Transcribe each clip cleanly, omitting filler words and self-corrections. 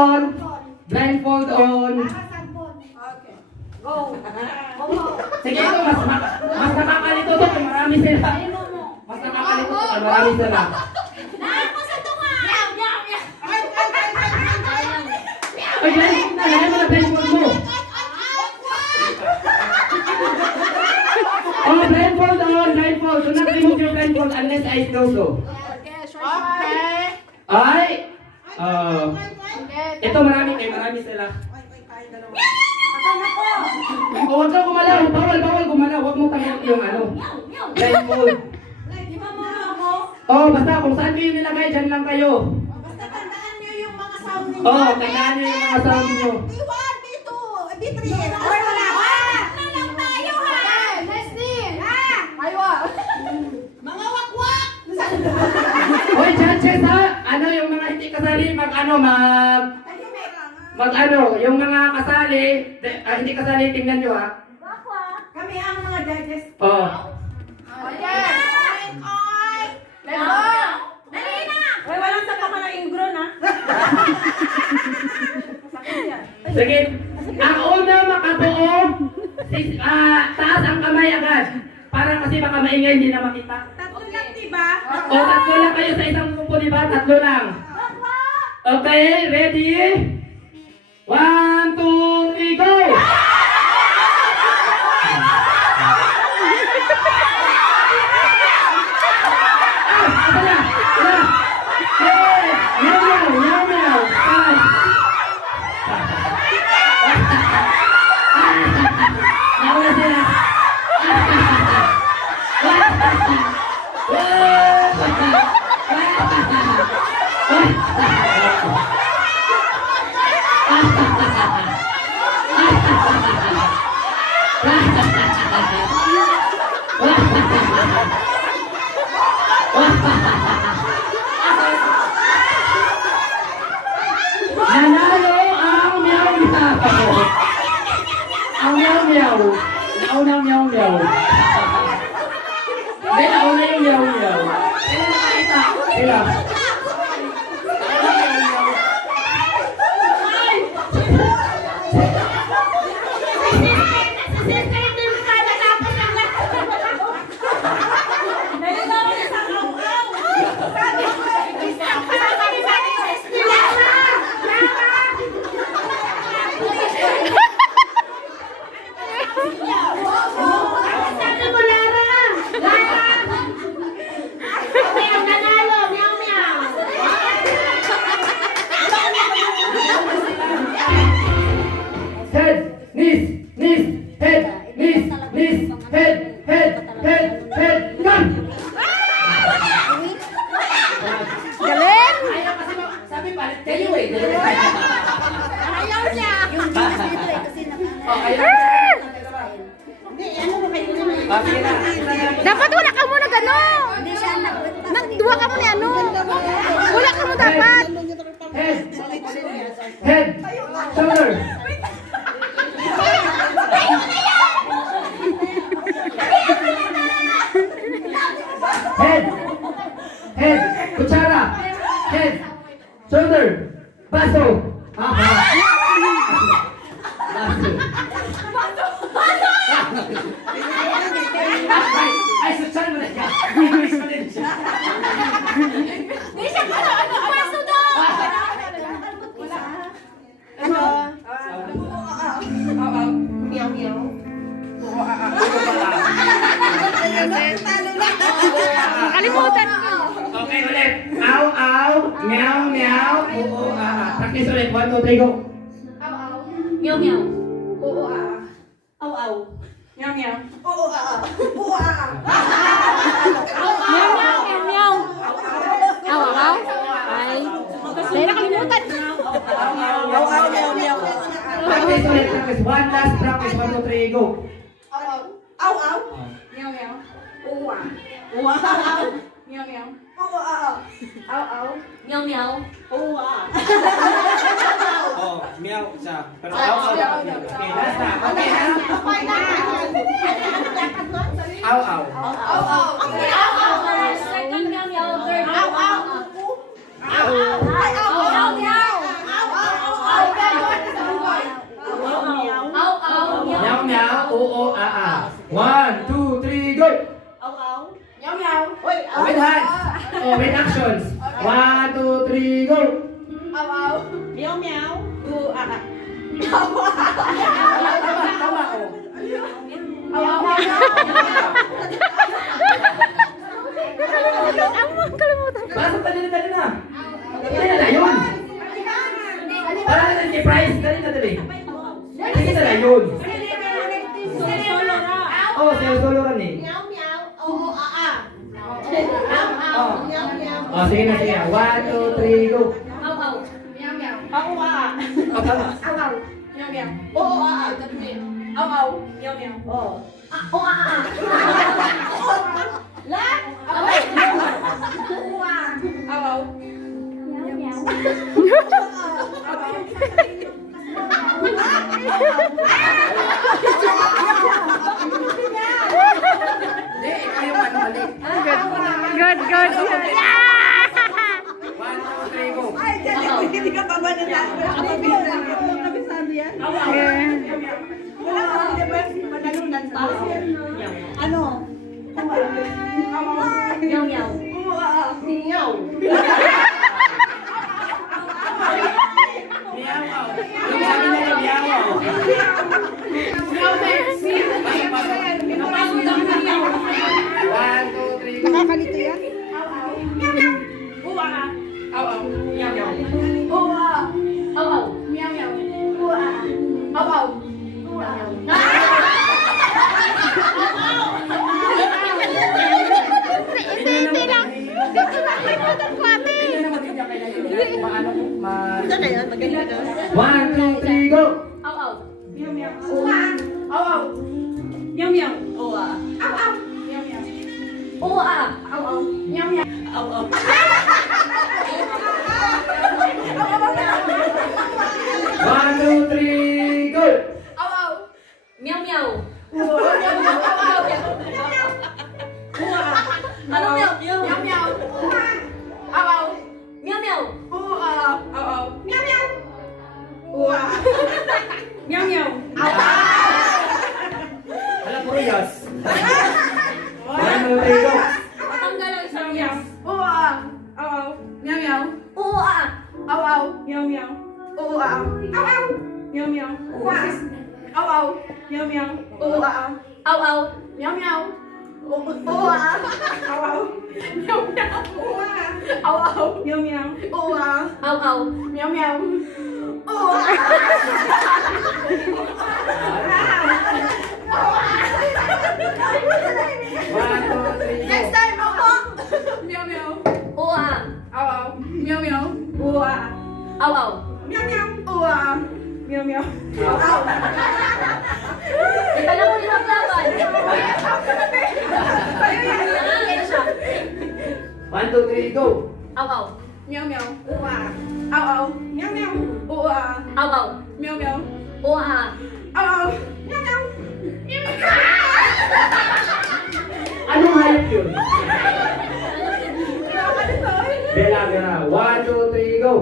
on. Blindfold on. Okay. Go. Sige, ito, mas nakakalito to. Marami sila. Mas nakakalito to. Marami sila. Ay, blindfold na. Lagyan mo na blindfold mo. Oh, blindfold on. Blindfold. Do not remove your blindfold unless I know so. Okay. Ay! Ito marami sila. Oh, huwag kang gumalaw. Bawal gumalaw. Huwag mo tanggap yung ano. Blindfold. Oh, basta kung saan kayo nilagay, dyan lang kayo. Basta tandaan nyo yung mga sound ninyo. Oh, tandaan nyo yung mga sound nyo. D1, D2, D3. Or wala pa. Lang tayo ha. Leslie. Ha. Aywa. Mga wakwak. Hoy, judges ha! Ano yung mga hindi kasali, yung mga kasali, hindi kasali, tingnan nyo ha. Kami ang mga judges. Oh. Okay. Let's go. Dali na. Uy, walang sa kamala ingro na. Sige. Ang una makabuo, taas ang kamay agad. Para kasi baka maingay, hindi na makita. Tatlo lang, diba? O, tatlo lang kayo sa isang grupo, di ba? Tatlo lang. Okay, ready? 1, 2, 3, go! Asa na? Hey! Meow! Nauna sila. Nanalo ang meow-meow. Ang meow-meow. Naunang meow-meow. Hindi, nauna yung meow-meow. Sila nakakita. Sila. Dapat wala ka muna gano'n. Nagduwa ka muna ano. Wala ka mo dapat. Head. Shoulder. Head. Kutsara. Head. Shoulder. Baso. Ay, sutsara mo na siya. Paso daw. Kalimutan ko. Okay, ulit. Ow, ow. Meow, meow. Oo, practice ulit. 1, 2, 3, go. Meow, meow. Meow, meow. Oo, Meow, meow, meow, meow. Aw, aw. Ay. Dahil nakalimutan. Meow, meow. Practice ulit. Practice. One last practice. 1, 2, 3, go. Meow, meow. Oo, Meow, meow. Meow, meow. Oh, meow siya. Pero okay, last na. Okay, ha? Ow, ow. Second meow, meow. Third Ow, ow. meow, meow. Meow meow. Kalimutan. Basta dali na. Dali na yun. Para na si Price. Dali na dali. Dali na yun. Oh, solo ran eh. Meow meow. Oo, Oh. Meow meow. Oh, sige na, sige. 1, 2, 3, go. Meow meow. Oh, tama. Meow meow. Oo, Meow meow. Oo. La. Hindi, kayo man mali. Good. Yeah! 1, 2, 3, go. Hindi ka pa ba nila? Kabisado yan? Wala ka hindi ba manalunan pa? Ano? Meow meow. Meow. Miyaw. Yung sabi nila, miyaw. Meow meow. 1, 2, 3, go. Nakakalito yan? Hindi lang. Dito na kalimutan ko ate. Maano mo? Ito na yan, maganda na. 1, 2, 3, go. One, two, three, go. Meow meow. Ano meow? Meow meow. Meow meow. Meow meow. Hala, puro yes. 1, 2, 3, go. Matanggal ang isang yes. One, two, three, go. Next time ako. Meow meow. Meow meow. Meow meow. Ito na mo yung laban. One, two, three, go. Meow meow. Meow meow. Meow meow. Anong hayop yun? Bela. 1, 2, 3, go.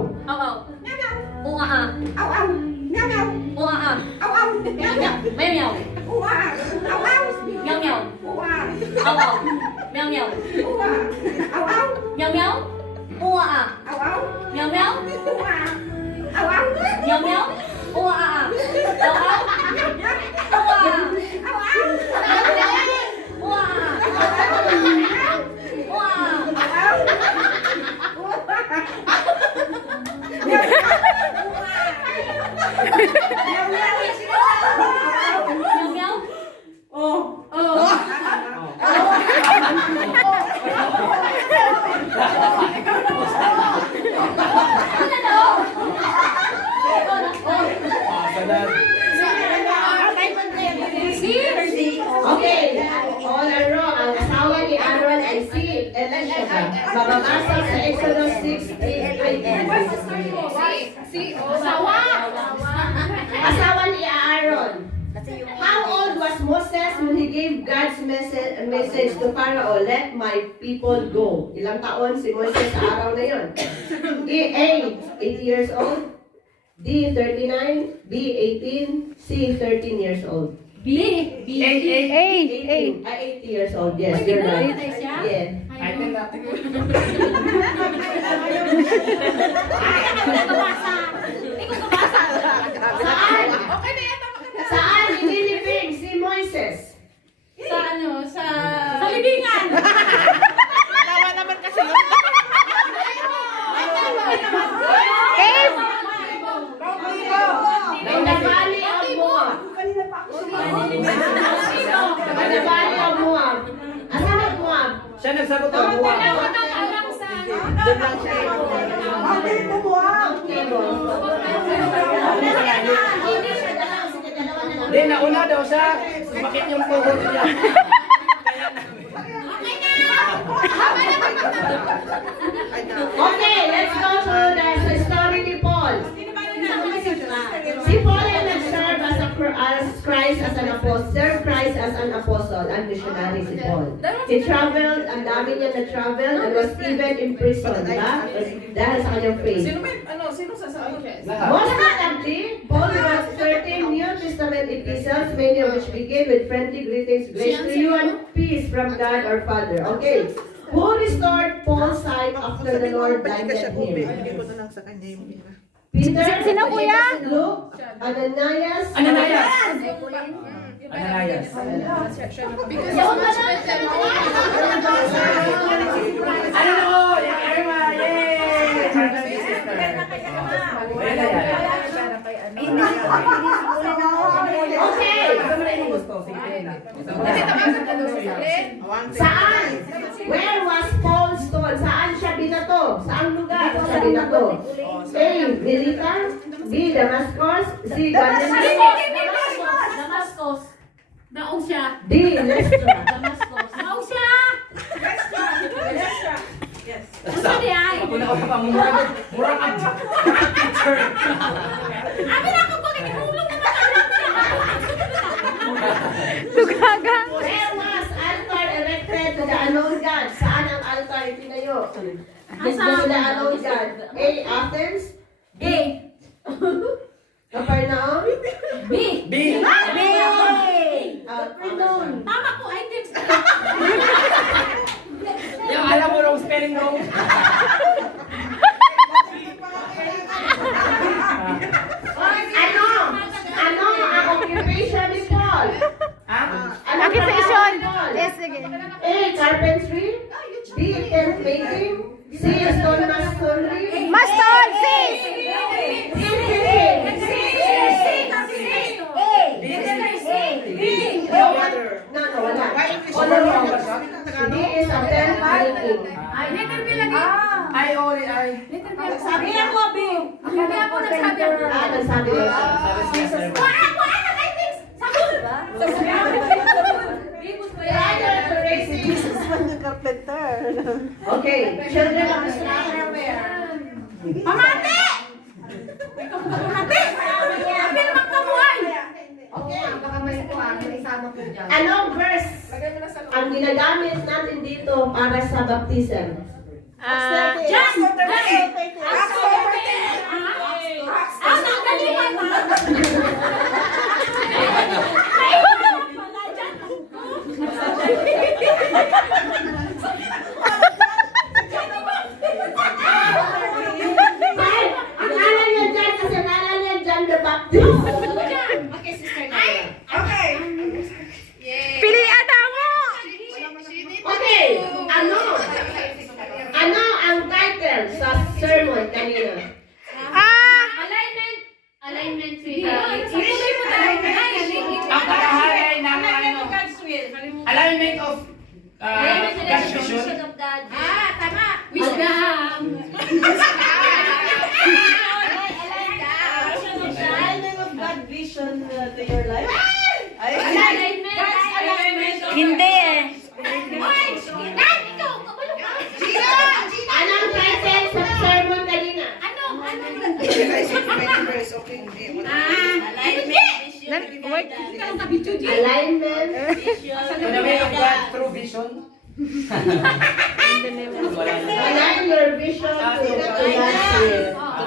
Okay, all are wrong. Ang asawa ni Aaron ay si Elisha. Bababasa sa Exodus 6:8. Asawa ni Aaron. How old was Moses when he gave God's message to Pharaoh? Let my people go. Ilang taon si Moses sa araw na yon? A, 8 years old. D, 39. B, 18. C, 13 years old. Eight. 8 years old. Yes, you're right. Yeah. I think that. sagot ko. Buwa. Doon lang siya. Hindi, nauna daw siya. Sumakit yung tuhod niya. Okay, let's go to the story ni Paul. Si Paul ay nag-serve as Christ as an apostle, serve Christ as an apostle and missionary si Paul. He traveled, ang dami niya na-travel and was even in prison, diba? Dahil sa kanyang faith. Sino sasabi? Lahat. Most likely, Paul wrote 13 New Testament epistles, many of which begin with friendly greetings, grace to you and peace from God our Father. Okay. Who restored Paul's sight after the Lord blinded him? Hindi ko na lang sa kanya yung pera. Peter, Sino kuya? Luke, Ananias, Ananias. Ananias. Ano na ko? Yung Irma. Yay! Brother and sister. Wala yan. Okay. Ano mo na yung gusto? Sige na. Saan? Where was Paul's stone? Saan siya binato? Saan lugar siya binato? A. Melita, B. Damascus, C. Damascus. Naong siya. D. Lystra. Damascus. Naong siya. Gusto niya ay. Ako na ako pa. Murang ang teacher. Amin ako ko kinulong na nakalap siya. Tugaga. Where was altar erected to the unknown God? Saan ang altar itinayo? To the unknown God. A. Athens, A. Capernaum, B. B. Tama ko items. Yung alam mo wrong spelling wrong. Ano ang occupation ni Paul? Ha? Ano Occupation. trabaho ni Paul? Yes, sige. A. Carpentry, B. Tent making, C. Stone masonry, Master, sis. D. fishing. No, wala. D is a tent making. Letter B lagi. Ay, ori, ay. Sabi ako, B. Hindi ako nagsabi. Nagsabi ko. Ako, items. Sabi. Prior to raising. Okay, children of Israel. Pamati! Pamati! Sabi naman kabuhay. Okay. Anong verse ang ginagamit natin dito para sa baptism? Jan! Nagkaliwan mo. Ang ngalan niya dyan kasi ngalan niya John the Baptist. Pilihan na mo! Okay, ano ang title sa sermon kanina? Alignment with Ang pagkahalay ng ano, alignment of God's vision. Tama! Wisdom! Hindi eh. Anong title sa sermon kanina? Alignment. To the way of God through vision. Align your vision to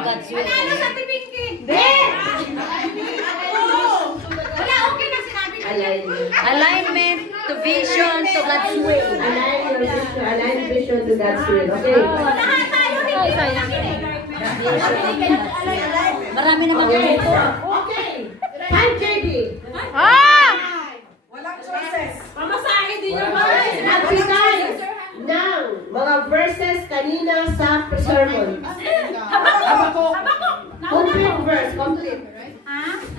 God's will. Ano sa tipingki? Wala, okay na sinabi ko. Alignment. Alignment to vision to God's will. Align vision to God's will. Okay. Lahat tayo hindi. Marami naman Okay. Okay. Time JD. Pamasahe din yung Nagbigay ng mga verses kanina sa sermon. Habakuk. Complete verse. Complete.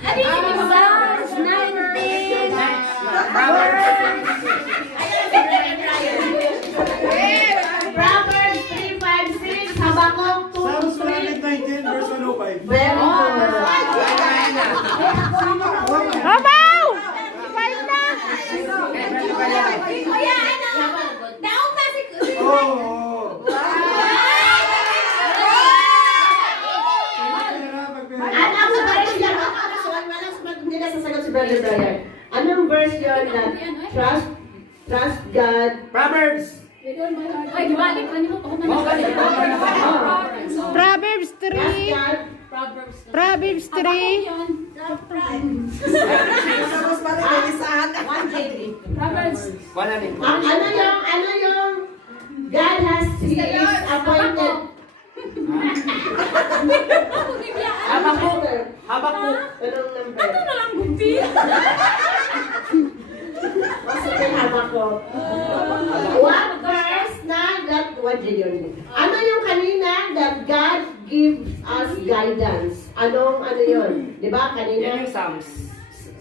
Ano yung Psalms 19? Brother. Ayan, na sasagot si Brother Brian. Anong verse yun na trust God? Proverbs. Ay, di ba? Mga ganito. Proverbs Trust 3. God. Proverbs 3. Tapos pa rin may lisahan. 1 Wala rin. Ano yung God has He is appointed. Habakuk. Habakuk. Anong number? Ano lang, gumpi? Sige, Habakuk. What verse na that, what did you ano yung kanina that God gives us guidance? Ano yun? Di ba Yan kanina? yung Psalms.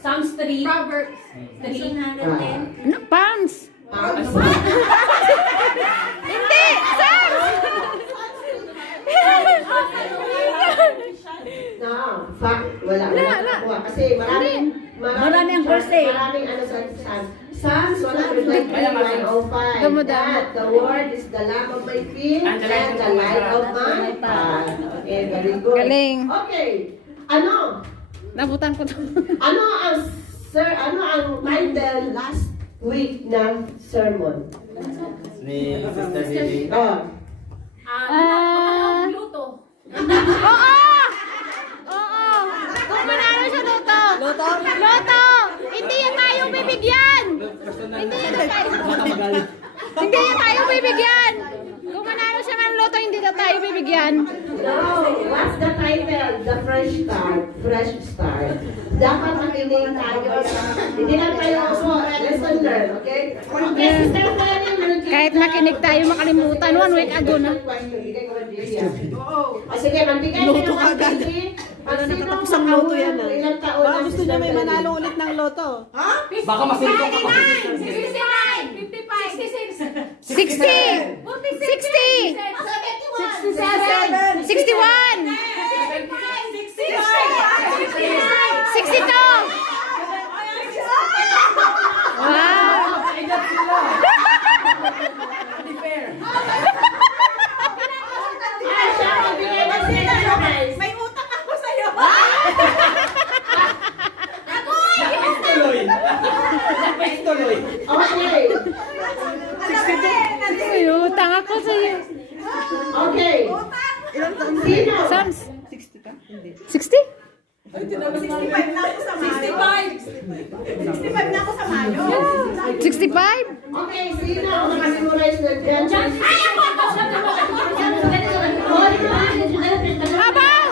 Psalms 3. Proverbs. 310. No, pounds. Psalms. Hindi! Psalms! No, fact, wala nakuha. Kasi maraming ang verse eh. Maraming ano sa Psalms. Psalms 123, 105. Damo-damo. That the word is the lamp of my feet and the light of my path. Okay, very good. Galing. Okay. Ano? Nabutan ko to. Ano ang title last week ng sermon? Ni Sister Lily. Oh. Luto. Oo! Oo! Kung manalo siya, Loto! Loto? Loto! Hindi yan tayo bibigyan! Hindi yan tayo. Hindi yan tayo bibigyan! Kung manalo siya ng Loto, hindi na tayo bibigyan. No, what's the title? The Fresh Start. Fresh Start. Dapat makinig tayo sa... Hindi lang tayo lesson learn, okay? Okay, Sister Fanny, Kahit makinig tayo makalimutan, 1 week ago na. Bigay ko ng Julia. O sige, magbigay ka ng 150. Pag sino Nakatapos ang loto yan, ah. ilang taon Baka ang gusto niya may manalo ulit ng loto. Baka masinto ka pa. 59, 55, 66, 60! 60! 71, 61! 62! Wow! Edad sila. Hindi fair. Ah, siya, magbigay ng sila, guys. May utang ako sa'yo. Lapis tuloy. Lapis tuloy. Okay. May utang ako sa'yo. Okay. Sino? Sams? 60 ka? Hindi. 60? 65 na ako sa Mayo. 65 na ako sa Mayo. 65? Okay, sino ang makasimulize ng John? Habang!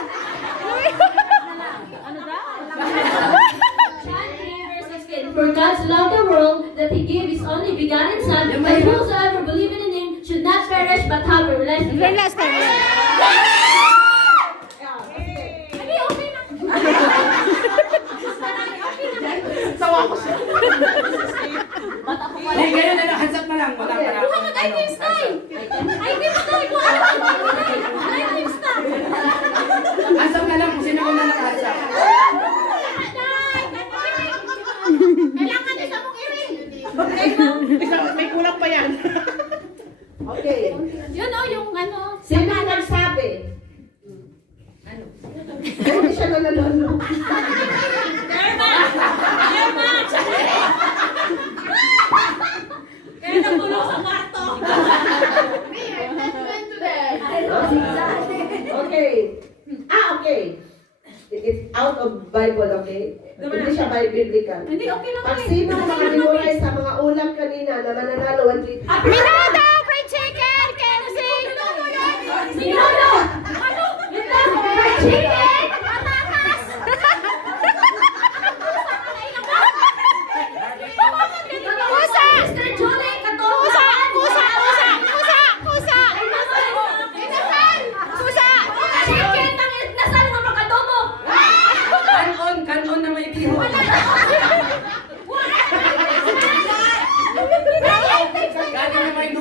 For God so loved the world that He gave His only begotten Son, that whosoever believeth in Him should not perish but have everlasting Very life. last time. Hindi, okay na. Sawa ko siya. Hindi, ganyan na lang. Hands up na lang. Wala pa na. Muhammad, I times 9. I times 9. Kung ano ba I times 9. Hands up na lang kung sino una naka-hands up. Kailangan isa mong i-ring. May kulang pa yan. Okay. Yun o, yung ano. Sino ang nagsabi? Hindi siya nananolo. Kaya nagulong sa kwarto. Okay. Okay. It's out of Bible, okay? Hindi siya biblical. Hindi, okay lang. Pag sino ang makalimuray sa mga ulam kanina na mananalo, 150. Minuto! Fried chicken! KFC! Minuto! Ano? Fried chicken! Patatas! Kusa! Mr. Julie, Kusa! Kusa! Kusa! Kusa! Kusa! Kusa! Chicken ng nasal ng magkadobo! Kanon na may biho. Galing na may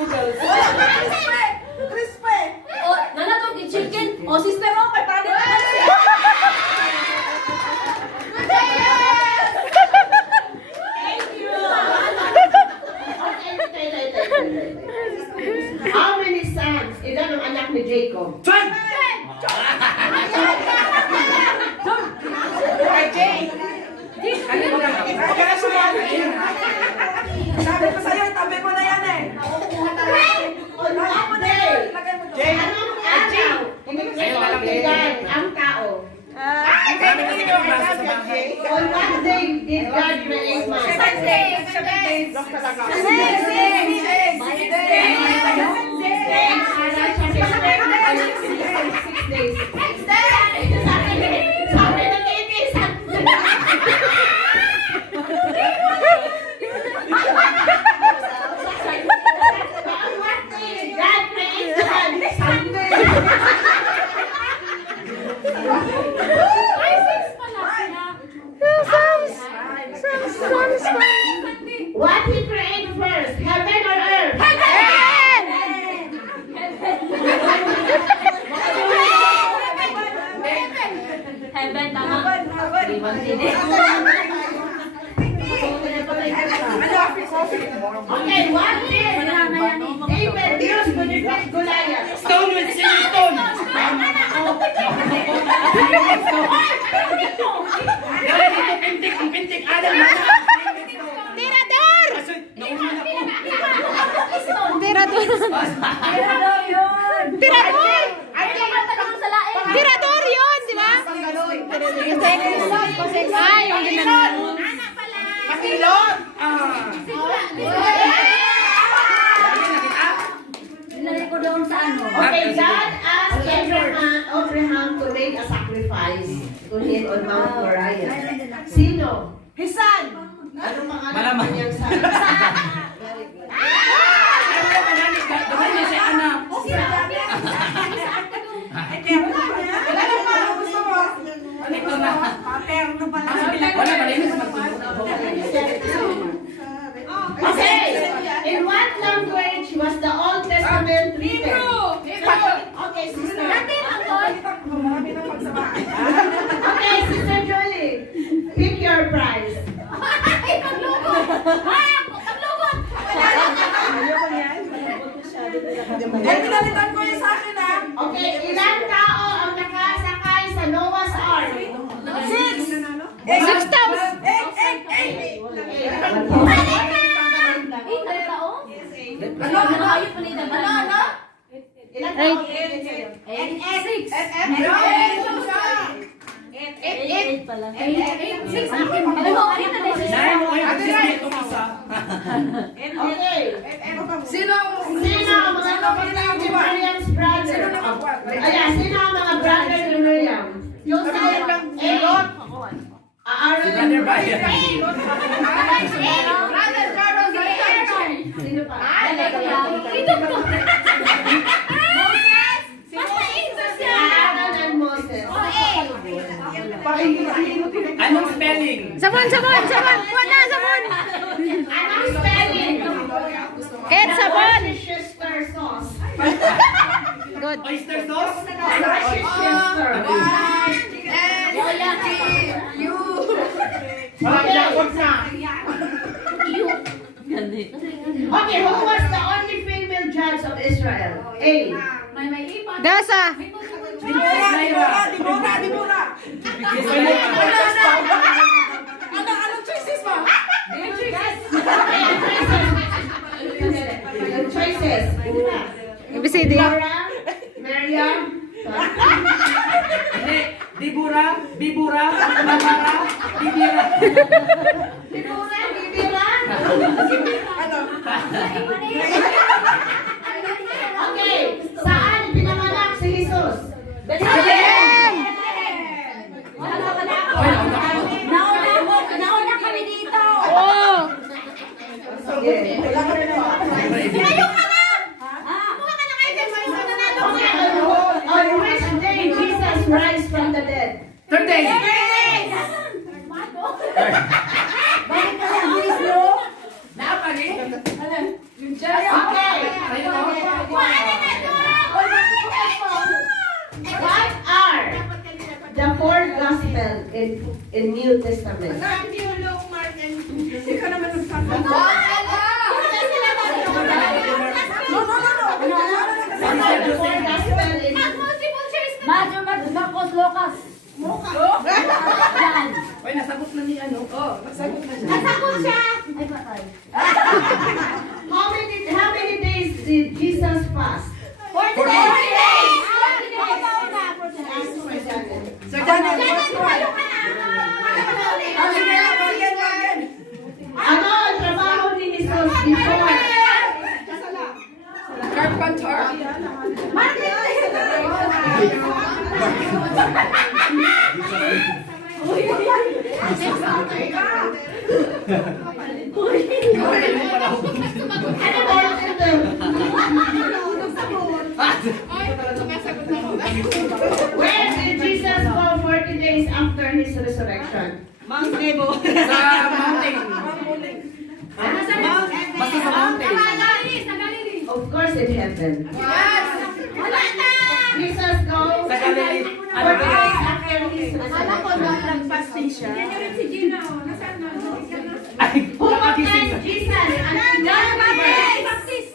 Marami kasi kami braso sa bahay. On what day did God create man? What he created first, heaven or earth? Heaven, tama. Okay, what did David use to defeat Goliath? Stone with silver stone. Ang pintik, Adam. Tirador! Nauna na po. Tirador! Tirador! Tirador yun, di ba? Ay, yung ginanong. Pakilot! Okay, God asked Abraham to make a sacrifice to him on Mount Moriah. Sino? His son. Anong pangalan Malamang. ng kanyang son? Very good. Daman niya si anak. Wala nang paano gusto mo. Ito na. Paterno pala. Wala, malinis magtulog. Okay, in what language was the Old Testament written? Okay, sister. Okay, Sister Julie. Pick your prize. Ay, pinalitan ko yun sa akin ah. Okay, ilang tao ang nakasakay sa Noah's Ark? 6,000. Ilang tao? Okay. Sino ang mga kapatid ni Miriam's brother? Ayan, sino ang mga brother ni Miriam? Aaron. Si Brother Brian. Sino pa? Aaron and Moses. Anong spelling? Sabon! Wala, sabon! Anong spelling? Kahit sabon! Worcestershire sauce. Good. Oyster sauce? Worcestershire. Okay, who was the only female judge of Israel? A. Dasa! Dibora. Anong choices mo? The choices. ABCD. Deborah, Miriam, Hindi. Dibura, Bibura, Mamara, Bibira. Deborah, Bibira. Okay, saan pinanganak si Jesus? Bethlehem! Nauna kami dito. Oo! On which day Jesus rise from the dead? Third day. Napali? Okay. What are the four gospel in New Testament? Ikaw naman nagsabi. What are the four gospel in Matthew, Marcos, Lucas. Yan. Uy, nasagot na ni ano. Ay, patay. How many days did Jesus fast? 40 days. Sir Daniel. Sir Daniel. Where did Jesus go 40 days after his resurrection? Mount Nebo. Sa mountain. Basta sa mountain. Of course in heaven. Jesus goes Sa Galilee. 40 days after his resurrection. Nagpasting siya. Ay, Who baptized Jesus? And John the Baptist.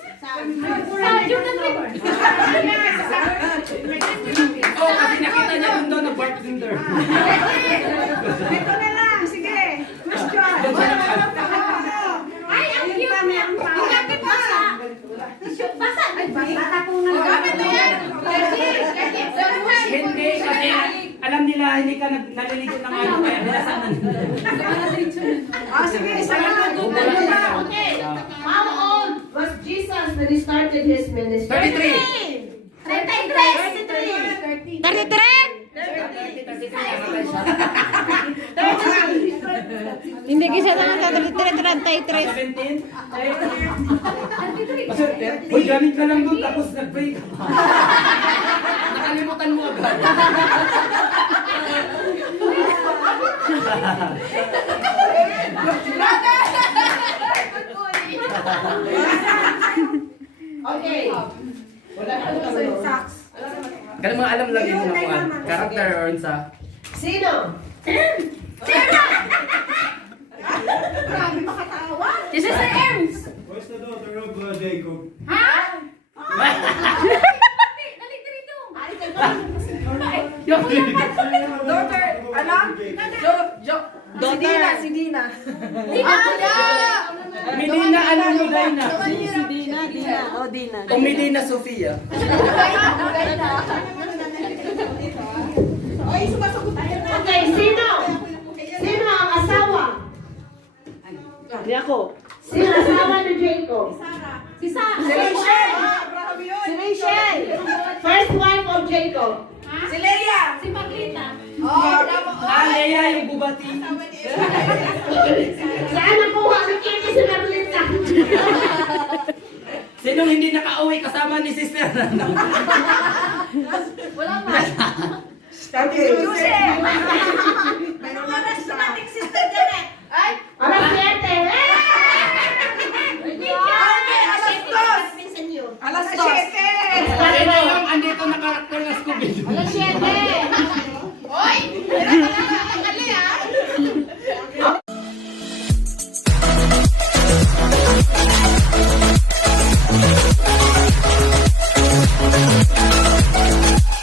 oh, kasi nakita niya yung doon na bartender. Ito na lang. Sige. Question. Ay, ang cute niya. Ang lapit pa sa... Basa. Ay, basa ko na. Gamit na yan. Hindi, kasi alam nila hindi ka naliligo ng ano, kaya bilasan na nila. Sige. Isa na lang. Okay. How old was Jesus when he started his ministry? 33. 33. 33? Hindi kasi naman sa 33. 17? Uy, gamit ka lang doon, tapos nag-pray ka pa. Nakalimutan mo agad. Okay. Wala na tanong. Kaya mga alam lang yun na kuhan. Character or sa... Sino? Grabe makatawa. This is the Ems. Where's the daughter of Jacob? Daughter, alam? Si Dina. Medina, ano Medina? Dina. Oh, Dina. O Medina Sofia. Ay, sumasagot tayo na. Okay, sino? Sino ang asawa? Hindi ako. Sino ang asawa ni Jacob? Si Sa. Si Rachel. Si Rachel. First wife of Jacob. Si Leia. Si Paglita. Leia yung bubati. Saan nakuha ng kini si Marlita? Sinong hindi nakauwi kasama ni Sister Nana? Wala pa. Tati Joseph. Anong oras dumating si Sister Janet? Ay! Alas 7. Alas 2. Alas 7. Sino yung andito na karakter na Scooby-Doo? Alas 7.